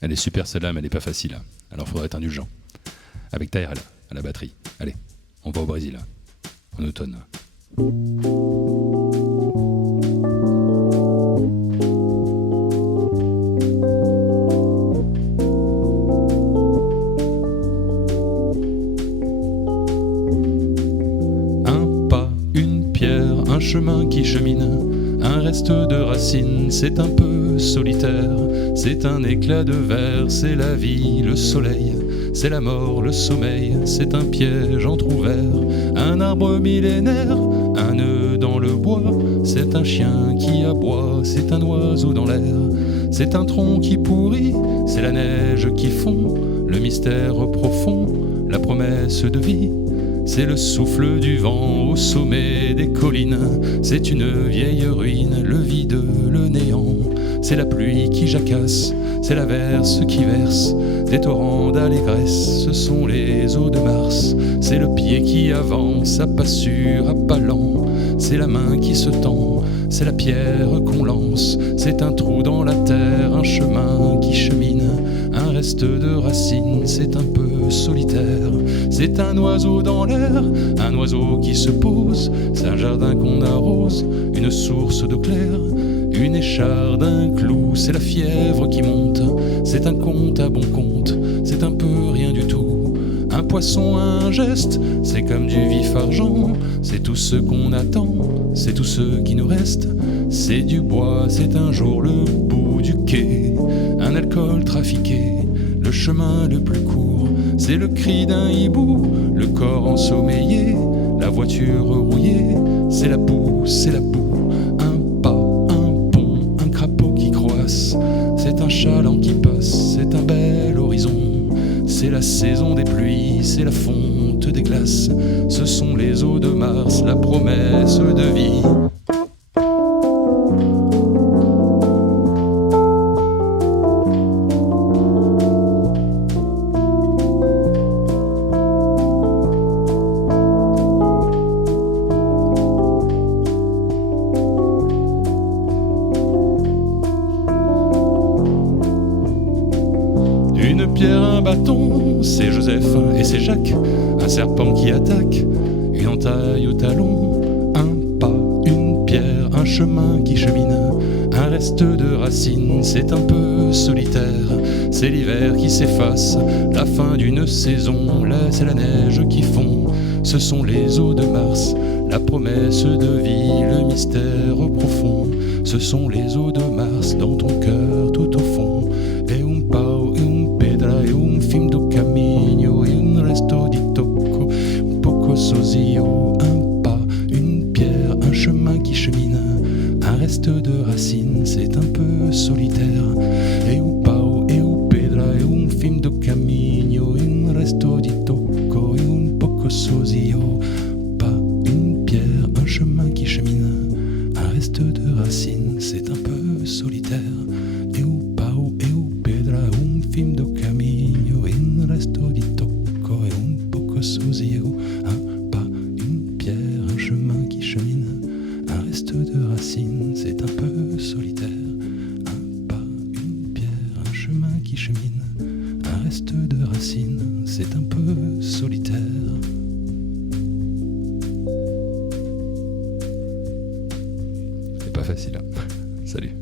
Elle est super celle-là, mais elle est pas facile. Alors faudrait être indulgent. Avec Tyrell, à la batterie. Allez, on va au Brésil. En automne. Un pas, une pierre, un chemin qui chemine, un reste de racines, c'est un peu solitaire, c'est un éclat de verre, c'est la vie, le soleil, c'est la mort, le sommeil, c'est un piège entrouvert, un arbre millénaire, un nœud dans le bois, c'est un chien qui aboie, c'est un oiseau dans l'air, c'est un tronc qui pourrit, c'est la neige qui fond, le mystère profond, la promesse de vie. C'est le souffle du vent au sommet des collines, c'est une vieille ruine, le vide, le néant. C'est la pluie qui jacasse, c'est l'averse qui verse, des torrents d'allégresse, ce sont les eaux de Mars. C'est le pied qui avance, à pas sûr, à pas lent, c'est la main qui se tend, c'est la pierre qu'on lance. C'est un trou dans la terre, un chemin qui chemine, un reste de racines, c'est un peu solitaire. C'est un oiseau dans l'air, un oiseau qui se pose, c'est un jardin qu'on arrose, une source d'eau claire, une écharde, un clou, c'est la fièvre qui monte, c'est un conte à bon compte, c'est un peu rien du tout. Un poisson, un geste, c'est comme du vif argent, c'est tout ce qu'on attend, c'est tout ce qui nous reste. C'est du bois, c'est un jour le bout du quai, un alcool trafiqué, le chemin le plus court, c'est le cri d'un hibou, le corps ensommeillé, la voiture rouillée, c'est la boue, c'est la boue, un pas, un pont, un crapaud qui croasse, c'est un chaland qui passe, c'est un bel horizon, c'est la saison des pluies, c'est la fonte des glaces, ce sont les eaux de Mars, la promesse de vie. Une pierre, un bâton, c'est Joseph et c'est Jacques, un serpent qui attaque, une entaille au talon, un pas, une pierre, un chemin qui chemine, un reste de racines, c'est un peu solitaire, c'est l'hiver qui s'efface, la fin d'une saison, là c'est la neige qui fond, ce sont les eaux de Mars, la promesse de vie, le mystère profond, ce sont les eaux de Mars dans ton cœur tout au fond. Et un pau, e un pedra, e un fim do caminho, e un resto di tocco, un poco sozio, un pas, une pierre, un chemin qui chemine, un reste de racines, c'est un peu solitaire. E un pau, e un pedra, e un fim do caminho, e un resto di tocco, e un poco sozio, pas, une pierre, un chemin qui chemine, un reste de racines, c'est un peu solitaire. E un pau, e un pedra, un fim do caminho, e un resto di tocco, e un poco sozio, un pas, une pierre, un chemin qui chemine, un reste de racines, c'est un peu solitaire. Un pas, une pierre, un chemin qui chemine, un reste de racines, c'est un peu solitaire. C'est pas facile, hein. Salut.